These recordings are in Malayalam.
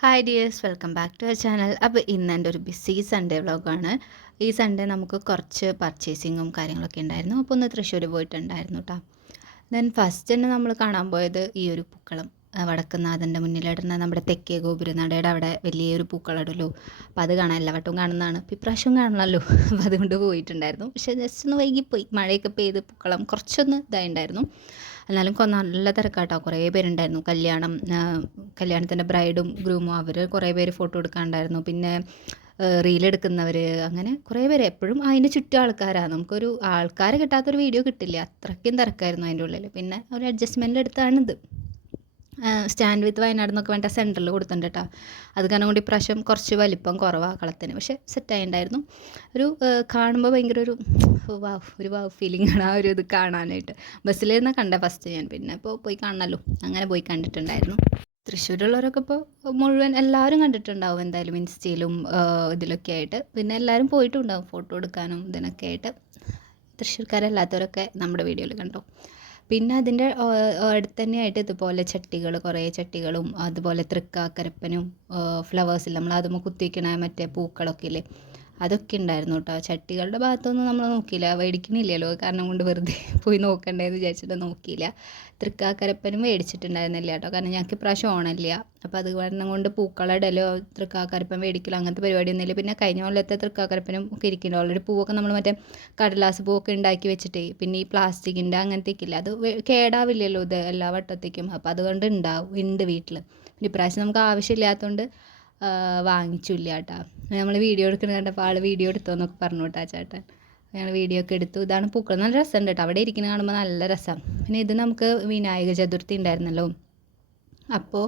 Hi dears, welcome back to our channel. അപ്പോൾ ഇന്ന് എൻ്റെ ഒരു ബിസി സൺഡേ വ്ളോഗാണ്. ഈ സൺഡേ നമുക്ക് കുറച്ച് പർച്ചേസിങ്ങും കാര്യങ്ങളൊക്കെ ഉണ്ടായിരുന്നു. അപ്പോൾ ഒന്ന് തൃശ്ശൂർ പോയിട്ടുണ്ടായിരുന്നു കേട്ടോ. ദെൻ ഫസ്റ്റ് തന്നെ നമ്മൾ കാണാൻ പോയത് ഈ ഒരു പൂക്കളം, വടക്കുന്നാഥൻ്റെ മുന്നിലിടുന്ന നമ്മുടെ തെക്കേ ഗോപുരനടയുടെ അവിടെ വലിയൊരു പൂക്കളം ഇടല്ലോ. അപ്പോൾ അത് കാണാൻ എല്ലാ വട്ടവും കാണുന്നതാണ്. അപ്പോൾ ഇപ്രാവശ്യം കാണണമല്ലോ, അപ്പോൾ അതുകൊണ്ട് പോയിട്ടുണ്ടായിരുന്നു. പക്ഷേ ജസ്റ്റ് ഒന്ന് വൈകിപ്പോയി, മഴയൊക്കെ പെയ്ത് പൂക്കളം കുറച്ചൊന്ന് ഇതായിട്ടുണ്ടായിരുന്നു. എന്നാലും നല്ല തിരക്കാട്ടോ, കുറേ പേരുണ്ടായിരുന്നു. കല്യാണത്തിൻ്റെ ബ്രൈഡും ഗ്രൂമും അവർ കുറേ പേര് ഫോട്ടോ എടുക്കാനുണ്ടായിരുന്നു. പിന്നെ റീലെടുക്കുന്നവർ, അങ്ങനെ കുറേ പേര്. എപ്പോഴും അതിൻ്റെ ചുറ്റും ആൾക്കാരാണ്. നമുക്കൊരു ആൾക്കാരെ കിട്ടാത്തൊരു വീഡിയോ കിട്ടില്ല, അത്രയ്ക്കും തിരക്കായിരുന്നു അതിൻ്റെ ഉള്ളിൽ. പിന്നെ ഒരു അഡ്ജസ്റ്റ്മെൻ്റ് എടുത്താണിത്. സ്റ്റാൻഡ് വിത്ത് വയനാട് എന്നൊക്കെ വേണ്ട സെൻറ്ററിൽ കൊടുത്തിട്ടുണ്ട് കേട്ടോ. അത് കാരണം കൊണ്ട് ഇപ്രാവശ്യം കുറച്ച് വലിപ്പം കുറവാണ് കളത്തിന്, പക്ഷേ സെറ്റായിട്ടുണ്ടായിരുന്നു. ഒരു കാണുമ്പോൾ ഭയങ്കര ഒരു വാവ് ഫീലിംഗ് ആണ് ആ ഒരു ഇത് കാണാനായിട്ട്. ബസ്സിലിരുന്ന് കണ്ട ഫസ്റ്റ് ഞാൻ, പിന്നെ ഇപ്പോൾ പോയി കാണണമല്ലോ, അങ്ങനെ പോയി കണ്ടിട്ടുണ്ടായിരുന്നു. തൃശ്ശൂരുള്ളവരൊക്കെ ഇപ്പോൾ മുഴുവൻ എല്ലാവരും കണ്ടിട്ടുണ്ടാവും എന്തായാലും, ഇൻസ്റ്റയിലും ഇതിലൊക്കെ ആയിട്ട്. പിന്നെ എല്ലാവരും പോയിട്ടുണ്ടാവും ഫോട്ടോ എടുക്കാനും ഇതിനൊക്കെ ആയിട്ട്. തൃശ്ശൂർക്കാരല്ലാത്തവരൊക്കെ നമ്മുടെ വീഡിയോയിൽ കണ്ടോ. പിന്നെ അതിൻ്റെ അടുത്ത് തന്നെയായിട്ട് ഇതുപോലെ ചട്ടികൾ, കുറേ ചട്ടികളും അതുപോലെ തൃക്കാക്കരപ്പനും ഫ്ലവേഴ്സിൽ നമ്മൾ അതുമ്പോൾ കുത്തിവയ്ക്കണ മറ്റേ പൂക്കളൊക്കെ ഇല്ലേ, അതൊക്കെ ഉണ്ടായിരുന്നു കേട്ടോ. ചട്ടികളുടെ ഭാഗത്തൊന്നും നമ്മൾ നോക്കിയില്ല, മേടിക്കണില്ലല്ലോ കാരണം കൊണ്ട് വെറുതെ പോയി നോക്കണ്ടേന്ന് വിചാരിച്ചിട്ട് നോക്കിയില്ല. തൃക്കാക്കരപ്പനും മേടിച്ചിട്ടുണ്ടായിരുന്നില്ല കേട്ടോ, കാരണം ഞങ്ങൾക്ക് ഇപ്രാവശ്യം ഓണമില്ല. അപ്പോൾ അത് കാരണം കൊണ്ട് പൂക്കളിടലോ തൃക്കാക്കരപ്പൻ മേടിക്കലോ അങ്ങനത്തെ പരിപാടിയൊന്നുമില്ല. പിന്നെ കഴിഞ്ഞ കൊല്ലത്തെ തൃക്കാക്കരപ്പനും ഒക്കെ ഇരിക്കുന്നുണ്ട് ഓൾറെഡി. പൂവൊക്കെ നമ്മൾ മറ്റേ കടലാസ് പൂവൊക്കെ ഉണ്ടാക്കി വെച്ചിട്ടേ, പിന്നെ ഈ പ്ലാസ്റ്റിക്കിൻ്റെ അങ്ങനത്തേക്കില്ല, അത് കേടാവില്ലല്ലോ ഇത് എല്ലാ വട്ടത്തേക്കും. അപ്പോൾ അതുകൊണ്ട് ഉണ്ട് വീട്ടിൽ. പിന്നെ ഇപ്രാവശ്യം നമുക്ക് ആവശ്യമില്ലാത്തതുകൊണ്ട് വാങ്ങിച്ചില്ല കേട്ടോ. നമ്മൾ വീഡിയോ എടുക്കുന്നത് കണ്ടപ്പോൾ ആൾ വീഡിയോ എടുത്തോന്നൊക്കെ പറഞ്ഞു കേട്ടോ ചേട്ടൻ. ഞങ്ങൾ വീഡിയോ ഒക്കെ എടുത്തു. ഇതാണ് പൂക്കൾ, നല്ല രസമുണ്ട് കേട്ടോ, അവിടെ ഇരിക്കുന്നത് കാണുമ്പോൾ നല്ല രസം. പിന്നെ ഇത് നമുക്ക് വിനായക ചതുർത്ഥി ഉണ്ടായിരുന്നല്ലോ, അപ്പോൾ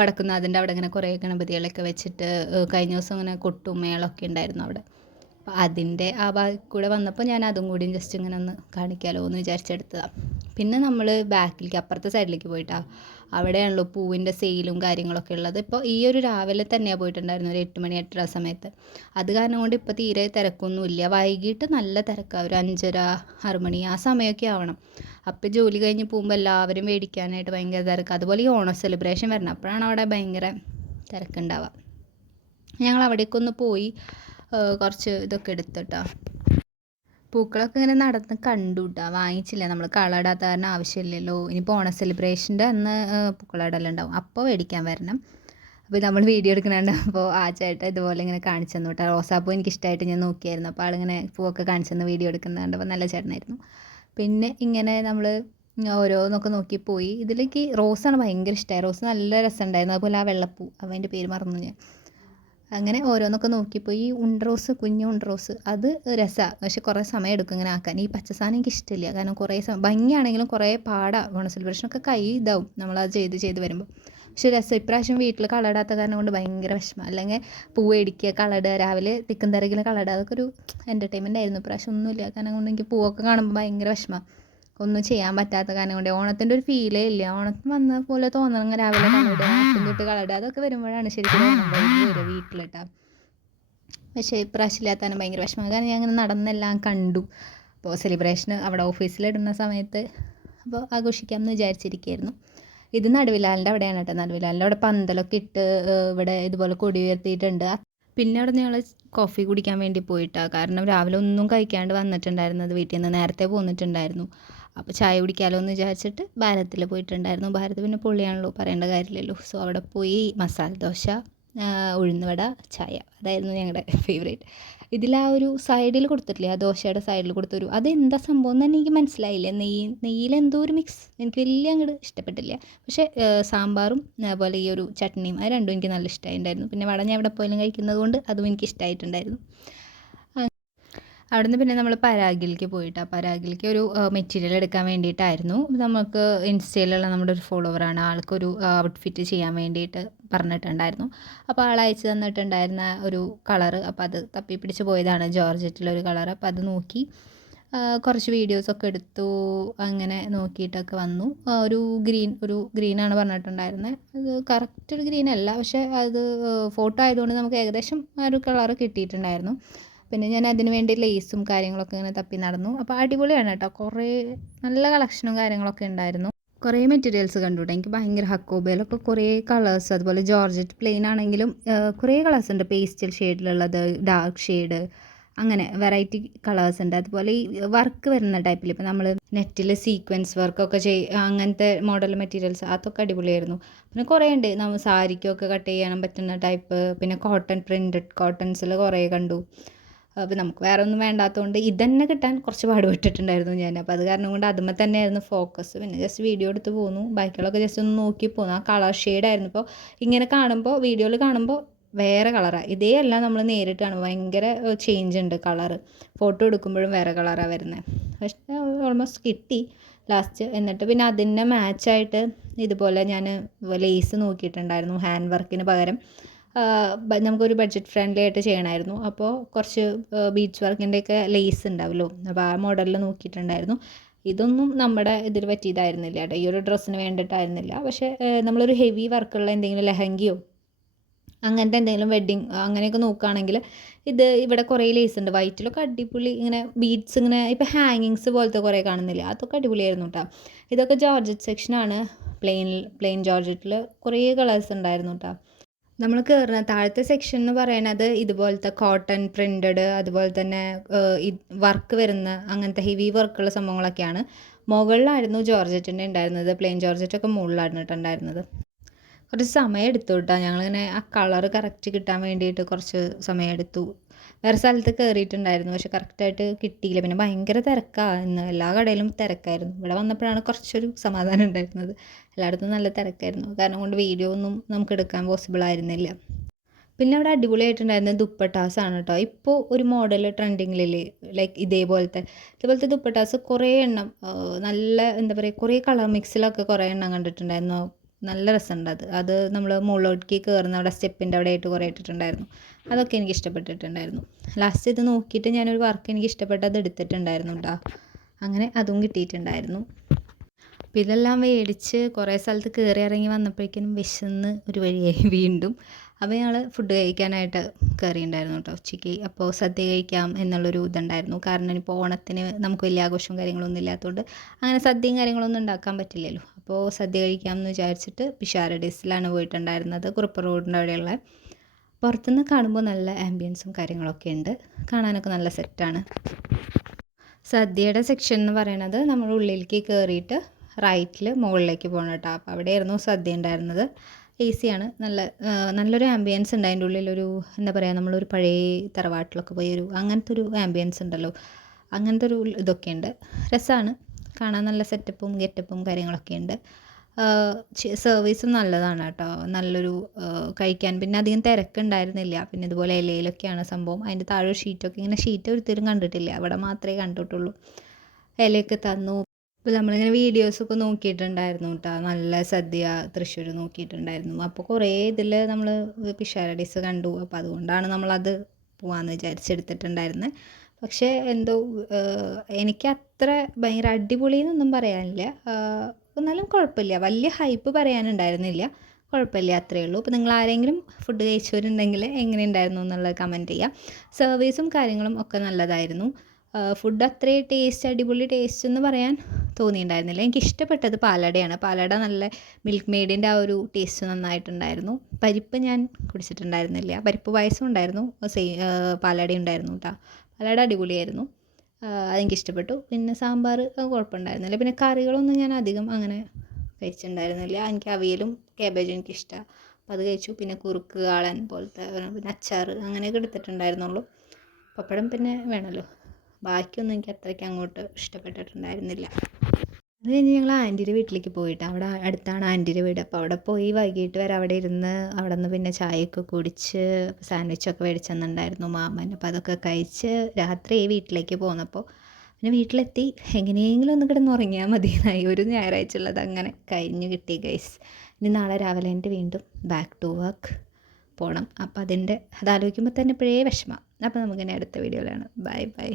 വടക്കുന്നാഥൻ്റെ അവിടെ ഇങ്ങനെ കുറേ ഗണപതികളൊക്കെ വെച്ചിട്ട് കഴിഞ്ഞ ദിവസം ഇങ്ങനെ കൊട്ടും മേളമൊക്കെ ഉണ്ടായിരുന്നു അവിടെ. അപ്പോൾ അതിൻ്റെ ആ ഭാഗത്ത് കൂടെ വന്നപ്പോൾ ഞാൻ അതും കൂടി ജസ്റ്റ് ഇങ്ങനെ ഒന്ന് കാണിക്കാമല്ലോ എന്ന് വിചാരിച്ചെടുത്തതാണ്. പിന്നെ നമ്മൾ ബാക്കിലേക്ക് അപ്പുറത്തെ സൈഡിലേക്ക് പോയിട്ടാണ്, അവിടെയാണല്ലോ പൂവിൻ്റെ സെയിലും കാര്യങ്ങളൊക്കെ ഉള്ളത്. ഇപ്പോൾ ഈ ഒരു രാവിലെ തന്നെയാണ് പോയിട്ടുണ്ടായിരുന്നു, ഒരു 8 മണി 8:30 സമയത്ത്. അത് കാരണം കൊണ്ട് ഇപ്പോൾ തീരെ തിരക്കൊന്നുമില്ല. വൈകിട്ട് നല്ല തിരക്കാണ്, ഒരു 5:30 6 മണി ആ സമയമൊക്കെ ആവണം. അപ്പോൾ ജോലി കഴിഞ്ഞ് പോകുമ്പോൾ എല്ലാവരും മേടിക്കാനായിട്ട് ഭയങ്കര തിരക്ക്. അതുപോലെ ഈ ഓണം സെലിബ്രേഷൻ വരണം, അപ്പോഴാണ് അവിടെ ഭയങ്കര തിരക്കുണ്ടാവുക. ഞങ്ങൾ അവിടേക്ക് ഒന്ന് പോയി കുറച്ച് ഇതൊക്കെ എടുത്തിട്ടാ. പൂക്കളൊക്കെ ഇങ്ങനെ നടന്ന് കണ്ടു കേട്ടോ, വാങ്ങിച്ചില്ല. നമ്മൾ കളയിടാത്ത കാരണം ആവശ്യമില്ലല്ലോ. ഇനിയിപ്പോൾ ഓണം സെലിബ്രേഷൻ്റെ അന്ന് പൂക്കളയിടലുണ്ടാവും, അപ്പോൾ മേടിക്കാൻ വരണം. അപ്പോൾ നമ്മൾ വീഡിയോ എടുക്കുന്നുണ്ട്. അപ്പോൾ ആ ചേട്ടൻ ഇതുപോലെ ഇങ്ങനെ കാണിച്ചു തന്നു കേട്ടോ. റോസാപ്പൂ എനിക്ക് ഇഷ്ടമായിട്ട് ഞാൻ നോക്കിയായിരുന്നു, അപ്പോൾ ആളിങ്ങനെ പൂവൊക്കെ കാണിച്ചു തന്നു വീഡിയോ എടുക്കുന്നുണ്ട്. അപ്പോൾ നല്ല ചേട്ടനായിരുന്നു. പിന്നെ ഇങ്ങനെ നമ്മൾ ഓരോന്നൊക്കെ നോക്കി പോയി. ഇതിലേക്ക് റോസാണ് ഭയങ്കര ഇഷ്ടമായി, റോസ് നല്ല രസമുണ്ടായിരുന്നു. അതുപോലെ ആ വെള്ളപ്പൂ, അവൻ്റെ പേര് മറന്നു ഞാൻ. അങ്ങനെ ഓരോന്നൊക്കെ നോക്കിപ്പോയി. ഈ ഉണ്ടറോസ്, കുഞ്ഞു ഉണ്ടറോസ്, അത് രസമാണ്, പക്ഷെ കുറേ സമയം എടുക്കും ഇങ്ങനെ ആക്കാൻ. ഈ പച്ച സാധനം എനിക്ക് ഇഷ്ടമില്ല, കാരണം കുറേ ഭംഗിയാണെങ്കിലും കുറേ പാടാണ്. ഓണം സെലിബ്രേഷനൊക്കെ കൈ ഇതാവും നമ്മളത് ചെയ്ത് വരുമ്പോൾ. പക്ഷെ രസം. ഇപ്രാവശ്യം വീട്ടിൽ കളയിടാത്ത കാരണം കൊണ്ട് ഭയങ്കര വിഷമം. അല്ലെങ്കിൽ പൂവ് മേടിക്കുക, കളയിടുക, രാവിലെ തിക്കും തിരക്കിലും കളയിടുക, അതൊക്കെ ഒരു എൻ്റർടൈൻമെൻ്റ് ആയിരുന്നു. ഇപ്രാവശ്യം ഒന്നുമില്ല, കാരണം കൊണ്ട് എനിക്ക് പൂവൊക്കെ കാണുമ്പോൾ ഭയങ്കര വിഷമം. ഒന്നും ചെയ്യാൻ പറ്റാത്ത കാരണം കൊണ്ട് ഓണത്തിൻ്റെ ഒരു ഫീലേ ഇല്ല. ഓണത്തിന് വന്ന പോലെ തോന്നണം രാവിലെ കളയിടുക, അത്തം തൊട്ട് കളയിടുക, അതൊക്കെ വരുമ്പോഴാണ് ശരിക്കും ഓണം വരിക വീട്ടിലിട്ടാൽ. പക്ഷേ ഇപ്രാവശ്യം ഇല്ലാത്തതാണ് ഭയങ്കര വിഷമം. കാരണം ഞാൻ അങ്ങനെ നടന്നെല്ലാം കണ്ടു. അപ്പോൾ സെലിബ്രേഷൻ അവിടെ ഓഫീസിലിടുന്ന സമയത്ത് അപ്പോൾ ആഘോഷിക്കാമെന്ന് വിചാരിച്ചിരിക്കുകയായിരുന്നു. ഇത് നടുവിലാലിൻ്റെ അവിടെയാണ് കേട്ടോ. നടുവിലാലിൻ്റെ അവിടെ പന്തലൊക്കെ ഇട്ട് ഇവിടെ ഇതുപോലെ കൊടി ഉയർത്തിയിട്ടുണ്ട്. പിന്നെ അവിടെ ഞങ്ങൾ കോഫി കുടിക്കാൻ വേണ്ടി പോയിട്ടാണ്, കാരണം രാവിലെ ഒന്നും കഴിക്കാണ്ട് വന്നിട്ടുണ്ടായിരുന്നത്, വീട്ടിൽ നിന്ന് നേരത്തെ പോന്നിട്ടുണ്ടായിരുന്നു. അപ്പോൾ ചായ കുടിക്കാമല്ലോ എന്ന് വിചാരിച്ചിട്ട് ഭാരത്തിൽ പോയിട്ടുണ്ടായിരുന്നു. ഭാരത് പിന്നെ പൊള്ളിയാണല്ലോ, പറയേണ്ട കാര്യമില്ലല്ലോ. സോ അവിടെ പോയി മസാല ദോശ, ഉഴുന്നുവട, ചായ, അതായിരുന്നു ഞങ്ങളുടെ ഫേവറേറ്റ്. ഇതിൽ ആ ഒരു സൈഡിൽ കൊടുത്തിട്ടില്ലേ, ആ ദോശയുടെ സൈഡിൽ കൊടുത്തൊരു അതെന്താ സംഭവം എന്ന് തന്നെ എനിക്ക് മനസ്സിലായില്ല. നെയ്യിലെന്തോ ഒരു മിക്സ് എനിക്ക് വലിയ അങ്ങോട്ട് ഇഷ്ടപ്പെട്ടില്ല. പക്ഷേ സാമ്പാറും അതുപോലെ ഈ ഒരു ചട്നിയും, അത് രണ്ടും എനിക്ക് നല്ല ഇഷ്ടമായിട്ടുണ്ടായിരുന്നു. പിന്നെ വട ഞാൻ എവിടെ പോയാലും കഴിക്കുന്നത് കൊണ്ട് അതും എനിക്ക് ഇഷ്ടമായിട്ടുണ്ടായിരുന്നു. അവിടുന്ന് പിന്നെ നമ്മൾ പരാഗിലേക്ക് പോയിട്ടാണ്. പരാഗിലേക്ക് ഒരു മെറ്റീരിയൽ എടുക്കാൻ വേണ്ടിയിട്ടായിരുന്നു. നമുക്ക് ഇൻസ്റ്റയിലുള്ള നമ്മുടെ ഒരു ഫോളോവറാണ്, ആൾക്കൊരു ഔട്ട്ഫിറ്റ് ചെയ്യാൻ വേണ്ടിയിട്ട് പറഞ്ഞിട്ടുണ്ടായിരുന്നു. അപ്പോൾ ആൾ അയച്ചു തന്നിട്ടുണ്ടായിരുന്ന ഒരു കളറ്, അപ്പോൾ അത് തപ്പി പിടിച്ച് പോയതാണ്, ജോർജറ്റിലൊരു കളർ. അപ്പോൾ അത് നോക്കി കുറച്ച് വീഡിയോസൊക്കെ എടുത്തു. അങ്ങനെ നോക്കിയിട്ടൊക്കെ വന്നു. ഒരു ഗ്രീനാണ് പറഞ്ഞിട്ടുണ്ടായിരുന്നത്. അത് കറക്റ്റ് ഒരു ഗ്രീൻ അല്ല, പക്ഷേ അത് ഫോട്ടോ ആയതുകൊണ്ട് നമുക്ക് ഏകദേശം ആ ഒരു കളറ് കിട്ടിയിട്ടുണ്ടായിരുന്നു. പിന്നെ ഞാൻ അതിന് വേണ്ടി ലേസും കാര്യങ്ങളൊക്കെ ഇങ്ങനെ തപ്പി നടന്നു. അപ്പോൾ അടിപൊളിയാണ് കേട്ടോ, കുറേ നല്ല കളക്ഷനും കാര്യങ്ങളൊക്കെ ഉണ്ടായിരുന്നു. കുറേ മെറ്റീരിയൽസ് കണ്ടുട്ടോ. എനിക്ക് ഭയങ്കര ഹക്കോബയിലൊക്കെ കുറേ കളേഴ്സ്, അതുപോലെ ജോർജറ്റ് പ്ലെയിൻ ആണെങ്കിലും കുറേ കളേഴ്സ് ഉണ്ട്. പേസ്റ്റൽ ഷെയ്ഡിലുള്ളത്, ഡാർക്ക് ഷെയ്ഡ്, അങ്ങനെ വെറൈറ്റി കളേഴ്സ് ഉണ്ട്. അതുപോലെ ഈ വർക്ക് വരുന്ന ടൈപ്പിൽ ഇപ്പോൾ നമ്മൾ നെറ്റിൽ സീക്വൻസ് വർക്കൊക്കെ അങ്ങനത്തെ മോഡൽ മെറ്റീരിയൽസ് അതൊക്കെ അടിപൊളിയായിരുന്നു. പിന്നെ കുറേ ഉണ്ട്, നമ്മൾ സാരിക്കൊക്കെ കട്ട് ചെയ്യാൻ പറ്റുന്ന ടൈപ്പ്. പിന്നെ കോട്ടൺ പ്രിൻറ്റഡ് കോട്ടൺസിൽ കുറേ കണ്ടു. അപ്പോൾ നമുക്ക് വേറെ ഒന്നും വേണ്ടാത്തതുകൊണ്ട് ഇതന്നെ കിട്ടാൻ കുറച്ച് പാടുപെട്ടിട്ടുണ്ടായിരുന്നു ഞാൻ. അപ്പോൾ അത് കാരണം കൊണ്ട് അതുമ്മേ തന്നെയായിരുന്നു ഫോക്കസ്. പിന്നെ ജസ്റ്റ് വീഡിയോ എടുത്ത് പോന്നു, ബാക്കിയുള്ളതൊക്കെ ജസ്റ്റ് ഒന്ന് നോക്കി പോന്നു. ആ കളർ ഷെയ്ഡായിരുന്നു. ഇപ്പോൾ ഇങ്ങനെ കാണുമ്പോൾ, വീഡിയോയിൽ കാണുമ്പോൾ വേറെ കളറാണ്. ഇതേ അല്ല നമ്മൾ നേരിട്ട് കാണുമ്പോൾ ഭയങ്കര ചേഞ്ച് ഉണ്ട് കളറ്. ഫോട്ടോ എടുക്കുമ്പോഴും വേറെ കളറാണ് വരുന്നത്. പക്ഷേ ഓൾമോസ്റ്റ് കിട്ടി ലാസ്റ്റ്. എന്നിട്ട് പിന്നെ അതിന് മാച്ചായിട്ട് ഇതുപോലെ ഞാൻ ലേസ് നോക്കിയിട്ടുണ്ടായിരുന്നു ഹാൻഡ് വർക്കിന് പകരം. നമുക്കൊരു ബഡ്ജറ്റ് ഫ്രണ്ട്ലി ആയിട്ട് ചെയ്യണമായിരുന്നു. അപ്പോൾ കുറച്ച് ബീച്ച് വർക്കിൻ്റെയൊക്കെ ലേസ് ഉണ്ടാവുമല്ലോ, അപ്പോൾ ആ മോഡലിൽ നോക്കിയിട്ടുണ്ടായിരുന്നു. ഇതൊന്നും നമ്മുടെ ഇതിൽ പറ്റിയതായിരുന്നില്ല കേട്ടോ, ഈ ഒരു ഡ്രസ്സിന് വേണ്ടിയിട്ടായിരുന്നില്ല. പക്ഷേ നമ്മളൊരു ഹെവി വർക്കുള്ള എന്തെങ്കിലും ലെഹങ്കയോ അങ്ങനത്തെ എന്തെങ്കിലും വെഡ്ഡിങ് അങ്ങനെയൊക്കെ നോക്കുകയാണെങ്കിൽ ഇത് ഇവിടെ കുറേ ലേസ് ഉണ്ട് വൈറ്റിലൊക്കെ അടിപൊളി. ഇങ്ങനെ ബീഡ്സ് ഇങ്ങനെ ഇപ്പോൾ ഹാങ്ങിങ്സ് പോലത്തെ കുറേ കാണുന്നില്ല, അതൊക്കെ അടിപൊളിയായിരുന്നു കേട്ടോ. ഇതൊക്കെ ജോർജറ്റ് സെക്ഷനാണ്. പ്ലെയിൻ ജോർജറ്റിൽ കുറേ കളേഴ്സ് ഉണ്ടായിരുന്നു കേട്ടോ. നമ്മൾ കയറുന്ന താഴത്തെ സെക്ഷൻ എന്ന് പറയുന്നത് ഇതുപോലത്തെ കോട്ടൺ പ്രിൻറ്റഡ്, അതുപോലെ തന്നെ വർക്ക് വരുന്ന അങ്ങനത്തെ ഹെവി വർക്കുള്ള സംഭവങ്ങളൊക്കെയാണ്. മുകളിലായിരുന്നു ജോർജറ്റിൻ്റെ ഉണ്ടായിരുന്നത്. പ്ലെയിൻ ജോർജറ്റൊക്കെ മുകളിലാണ് ഉണ്ടായിരുന്നത്. കുറച്ച് സമയം എടുത്തു കേട്ടോ. ഞങ്ങളിങ്ങനെ ആ കളർ കറക്റ്റ് കിട്ടാൻ വേണ്ടിയിട്ട് കുറച്ച് സമയം എടുത്തു. വേറെ സ്ഥലത്ത് കയറിയിട്ടുണ്ടായിരുന്നു, പക്ഷെ കറക്റ്റായിട്ട് കിട്ടിയില്ല. പിന്നെ ഭയങ്കര തിരക്കാണ് ഇന്ന്, എല്ലാ കടയിലും തിരക്കായിരുന്നു. ഇവിടെ വന്നപ്പോഴാണ് കുറച്ചൊരു സമാധാനം ഉണ്ടായിരുന്നത്. എല്ലായിടത്തും നല്ല തിരക്കായിരുന്നു, കാരണം കൊണ്ട് വീഡിയോ ഒന്നും നമുക്ക് എടുക്കാൻ പോസിബിൾ ആയിരുന്നില്ല. പിന്നെ അവിടെ അടിപൊളിയായിട്ടുണ്ടായിരുന്നത് ദുപ്പട്ടാസാണ് കേട്ടോ. ഇപ്പോൾ ഒരു മോഡൽ ട്രെൻഡിങ്ങിലില്ലേ, ലൈക്ക് ഇതേപോലത്തെ ദുപ്പട്ടാസ് കുറേ എണ്ണം, നല്ല എന്താ പറയുക, കുറേ കളർ മിക്സിലൊക്കെ കുറേ എണ്ണം കണ്ടിട്ടുണ്ടായിരുന്നു. നല്ല രസമുണ്ട് അത് നമ്മൾ മുകളിലേക്ക് കയറുന്ന അവിടെ സ്റ്റെപ്പിൻ്റെ അവിടെ ആയിട്ട് കുറേ ഇട്ടിട്ടുണ്ടായിരുന്നു. അതൊക്കെ എനിക്ക് ഇഷ്ടപ്പെട്ടിട്ടുണ്ടായിരുന്നു. ലാസ്റ്റ് ഇത് നോക്കിയിട്ട് ഞാനൊരു വർക്ക് എനിക്ക് ഇഷ്ടപ്പെട്ടത് എടുത്തിട്ടുണ്ടായിരുന്നു കേട്ടോ. അങ്ങനെ അതും കിട്ടിയിട്ടുണ്ടായിരുന്നു. അപ്പോൾ ഇതെല്ലാം മേടിച്ച് കുറേ സ്ഥലത്ത് കയറി ഇറങ്ങി വന്നപ്പോഴേക്കും വിശന്ന് ഒരു വഴിയായി വീണ്ടും. അപ്പോൾ ഞങ്ങൾ ഫുഡ് കഴിക്കാനായിട്ട് കയറിയിട്ടുണ്ടായിരുന്നു കേട്ടോ ഉച്ചയ്ക്ക്. അപ്പോൾ സദ്യ കഴിക്കാം എന്നുള്ളൊരു ഇതുണ്ടായിരുന്നു. കാരണം ഇപ്പോൾ ഓണത്തിന് നമുക്ക് വലിയ ആഘോഷവും കാര്യങ്ങളൊന്നും ഇല്ലാത്തതുകൊണ്ട് അങ്ങനെ സദ്യയും കാര്യങ്ങളൊന്നും ഉണ്ടാക്കാൻ പറ്റില്ലല്ലോ. അപ്പോൾ സദ്യ കഴിക്കാമെന്ന് വിചാരിച്ചിട്ട് പിഷാരഡീസിലാണ് പോയിട്ടുണ്ടായിരുന്നത്, കുറുപ്പ് റോഡിൻ്റെ അവിടെയുള്ള. പുറത്തുനിന്ന് കാണുമ്പോൾ നല്ല ആംബിയൻസും കാര്യങ്ങളൊക്കെ ഉണ്ട്, കാണാനൊക്കെ നല്ല സെറ്റാണ്. സദ്യയുടെ സെക്ഷൻ എന്ന് പറയുന്നത് നമ്മൾ ഉള്ളിലേക്ക് കയറിയിട്ട് റൈറ്റിൽ മുകളിലേക്ക് പോകണം കേട്ടോ. അപ്പോൾ അവിടെയായിരുന്നു സദ്യ ഉണ്ടായിരുന്നത്. ഈസിയാണ്, നല്ലൊരു ആംബിയൻസ് ഉണ്ട് അതിൻ്റെ ഉള്ളിലൊരു എന്താ പറയുക, നമ്മളൊരു പഴയ തറവാട്ടിലൊക്കെ പോയൊരു അങ്ങനത്തെ ഒരു ആംബിയൻസ് ഉണ്ടല്ലോ, അങ്ങനത്തെ ഒരു ഇതൊക്കെ ഉണ്ട്. രസമാണ് കാണാൻ, നല്ല സെറ്റപ്പും ഗെറ്റപ്പും കാര്യങ്ങളൊക്കെ ഉണ്ട്. സർവീസും നല്ലതാണ് കേട്ടോ, നല്ലൊരു കഴിക്കാൻ. പിന്നെ അധികം തിരക്കുണ്ടായിരുന്നില്ല. പിന്നെ ഇതുപോലെ ഇലയിലൊക്കെയാണ് സംഭവം. അതിൻ്റെ താഴെ ഷീറ്റൊക്കെ, ഇങ്ങനെ ഷീറ്റ് ഒരിക്കലും കണ്ടിട്ടില്ല, അവിടെ മാത്രമേ കണ്ടിട്ടുള്ളൂ. ഇലയൊക്കെ തന്നു. ഇപ്പോൾ നമ്മളിങ്ങനെ വീഡിയോസൊക്കെ നോക്കിയിട്ടുണ്ടായിരുന്നു കേട്ടോ, നല്ല സദ്യ തൃശ്ശൂർ നോക്കിയിട്ടുണ്ടായിരുന്നു. അപ്പോൾ കുറേ ഇതിൽ നമ്മൾ പിഷാരഡീസ് കണ്ടു. അപ്പോൾ അതുകൊണ്ടാണ് നമ്മളത് പോകാമെന്ന് വിചാരിച്ചെടുത്തിട്ടുണ്ടായിരുന്നത്. പക്ഷേ എന്തോ എനിക്ക് അത്ര ഭയങ്കര അടിപൊളി എന്നൊന്നും പറയാനില്ല, എന്നാലും കുഴപ്പമില്ല, വലിയ ഹൈപ്പ് പറയാനുണ്ടായിരുന്നില്ല, കുഴപ്പമില്ല, അത്രയേ ഉള്ളൂ. അപ്പോൾ നിങ്ങൾ ആരെങ്കിലും ഫുഡ് കഴിച്ചവരുണ്ടെങ്കിൽ എങ്ങനെ ഉണ്ടായിരുന്നു എന്നുള്ളത് കമൻറ്റ് ചെയ്യാം. സർവീസും കാര്യങ്ങളും ഒക്കെ നല്ലതായിരുന്നു. ഫുഡ് അത്രയും അടിപൊളി ടേസ്റ്റ് എന്ന് പറയാൻ തോന്നിയിട്ടുണ്ടായിരുന്നില്ല. എനിക്ക് ഇഷ്ടപ്പെട്ടത് പാലടയാണ്. പാലട നല്ല മിൽക്ക് മെയ്ഡിൻ്റെ ആ ഒരു ടേസ്റ്റ് നന്നായിട്ടുണ്ടായിരുന്നു. പരിപ്പ് ഞാൻ കുടിച്ചിട്ടുണ്ടായിരുന്നില്ല, പരിപ്പ് പായസം ഉണ്ടായിരുന്നു, പാലട ഉണ്ടായിരുന്നു കേട്ടോ. പാലട അടിപൊളിയായിരുന്നു, അതെനിക്കിഷ്ടപ്പെട്ടു. പിന്നെ സാമ്പാർ കുഴപ്പമുണ്ടായിരുന്നില്ല. പിന്നെ കറികളൊന്നും ഞാൻ അധികം അങ്ങനെ കഴിച്ചിട്ടുണ്ടായിരുന്നില്ല. എനിക്ക് അവിയലും കാബേജും എനിക്കിഷ്ടമാണ്, അപ്പോൾ അത് കഴിച്ചു. പിന്നെ കുറുക്ക്, കാളൻ പോലത്തെ, പിന്നെ അച്ചാർ അങ്ങനെയൊക്കെ എടുത്തിട്ടുണ്ടായിരുന്നുള്ളൂ. പപ്പടം പിന്നെ വേണമല്ലോ. ബാക്കിയൊന്നും എനിക്ക് അത്രയ്ക്ക് അങ്ങോട്ട് ഇഷ്ടപ്പെട്ടിട്ടുണ്ടായിരുന്നില്ല. അത് കഴിഞ്ഞ് ഞങ്ങൾ ആൻറ്റിയുടെ വീട്ടിലേക്ക് പോയിട്ട്, അവിടെ അടുത്താണ് ആൻറ്റിയുടെ വീട്. അപ്പോൾ അവിടെ പോയി വൈകിട്ട് വരെ അവിടെ ഇരുന്ന്, അവിടെ നിന്ന് പിന്നെ ചായയൊക്കെ കുടിച്ച് സാൻഡ്വിച്ചൊക്കെ മേടിച്ച് തന്നിട്ടുണ്ടായിരുന്നു മാമൻ. അപ്പോൾ അതൊക്കെ കഴിച്ച് രാത്രി വീട്ടിലേക്ക് പോന്നപ്പോൾ പിന്നെ വീട്ടിലെത്തി എങ്ങനെയെങ്കിലും ഒന്ന് കിടന്ന് ഉറങ്ങിയാൽ മതി എന്നായി. ഒരു ഞായറാഴ്ച ഉള്ളത് അങ്ങനെ കഴിഞ്ഞ് കിട്ടി ഗൈസ്. ഇനി നാളെ രാവിലെ എൻ്റെ വീണ്ടും ബാക്ക് ടു വർക്ക് പോകണം. അപ്പോൾ അതാലോചിക്കുമ്പോൾ തന്നെ ഇപ്പോഴേ വിഷമം. അപ്പോൾ നമുക്കിനി അടുത്ത വീഡിയോയിലാണ്. Bye bye.